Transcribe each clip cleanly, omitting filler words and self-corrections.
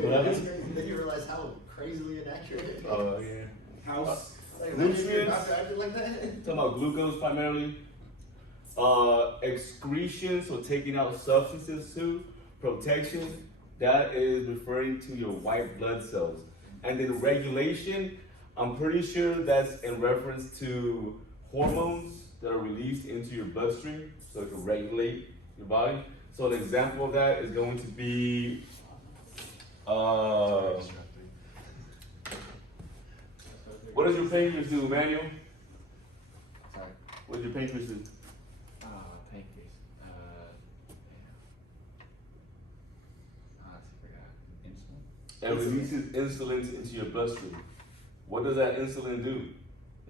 Then you realize how crazily inaccurate. Oh yeah. How like, nutrients. Acted like that. Talking about glucose primarily. Excretion, so taking out substances too. Protection, that is referring to your white blood cells. And then regulation, I'm pretty sure that's in reference to hormones that are released into your bloodstream, so it can regulate your body. So an example of that is going to be, what does your pancreas do, Emmanuel? Sorry. What does your pancreas do? Pancreas. I forgot. Insulin. It releases insulin into your bloodstream. What does that insulin do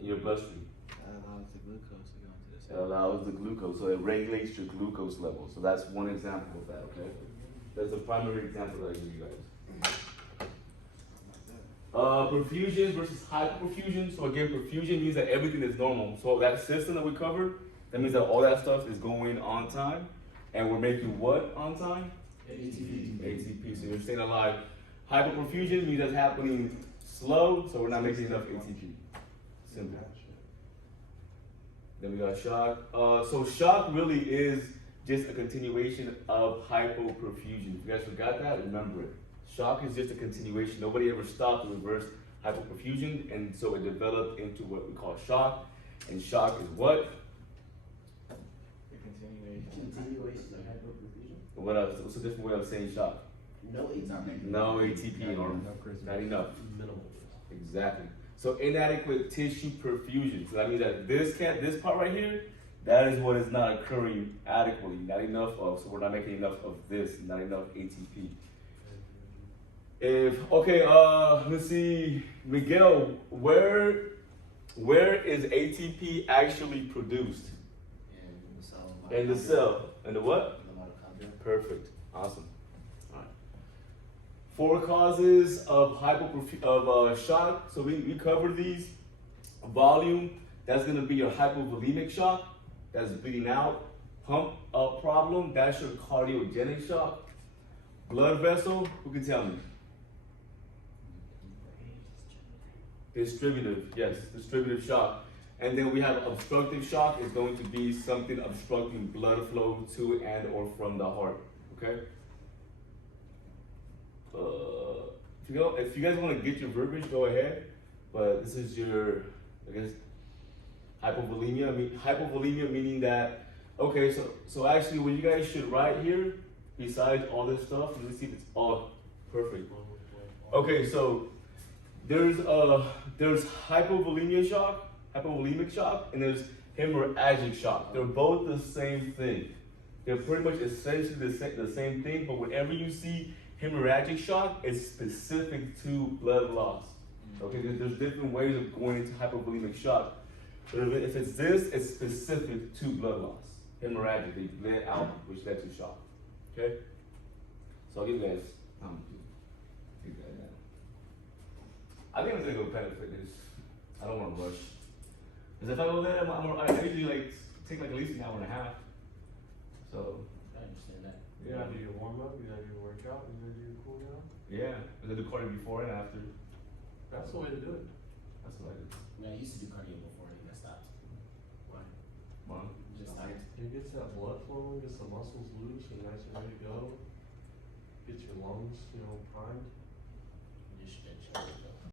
in your bloodstream? Allows the glucose to go into the It cell. allows the glucose, so it regulates your glucose level. So that's one example of that, okay? That's the primary example that I give you guys. Perfusion versus hypoperfusion. So again, perfusion means that everything is normal. So that system that we covered, that means that all that stuff is going on time. And we're making what on time? ATP. ATP, so you're staying alive. Hypoperfusion means that's happening slow, so we're not making enough ATP. Simple. Then we got shock. So shock really is just a continuation of hypoperfusion. If you guys forgot that, remember it. Shock is just a continuation. Nobody ever stopped to reverse hypoperfusion, and so it developed into what we call shock. And shock is what? The continuation. Continuation of hypoperfusion. What else? What's a different way of saying shock? No ATP. No ATP, or not enough. Minimal. Exactly. So inadequate tissue perfusion. So that means that this part right here, that is what is not occurring adequately. Not enough of. So we're not making enough of this. Not enough ATP. Let's see, Miguel, where is ATP actually produced? In the cell. In the cell. In the what? In the mitochondria. Perfect. Awesome. All right. 4 causes of shock. So we covered these. Volume, that's going to be your hypovolemic shock. That's bleeding out. Pump up problem, that's your cardiogenic shock. Blood vessel, who can tell me? Distributive, yes, distributive shock. And then we have obstructive shock is going to be something obstructing blood flow to and or from the heart, okay? If you guys want to get your verbiage, go ahead. But this is your, I guess, hypovolemia. Hypovolemia meaning that, okay, so actually what you guys should write here, besides all this stuff, let me see if it's all perfect. Okay, so there's hypovolemic shock, and there's hemorrhagic shock. They're both the same thing. They're pretty much essentially the same thing, but whenever you see hemorrhagic shock, it's specific to blood loss. Okay, there's different ways of going into hypovolemic shock. But if it's this, it's specific to blood loss. Hemorrhagic, they bled out, which led to shock. Okay? So I'll give you guys I think I'm gonna go Planet Fitness. I don't want to rush. Because if I go there, I usually like take like at least an hour and a half. So I understand that. You gotta do your warm up, you gotta do your workout, you gotta do your cool down. yeah, I do cardio before and after. That's the way to do it. That's what I do. I mean, I used to do cardio before and I stopped. Why? Mom. Just tired. It gets that blood flowing, gets the muscles loose and nice and ready to go. Gets your lungs, primed.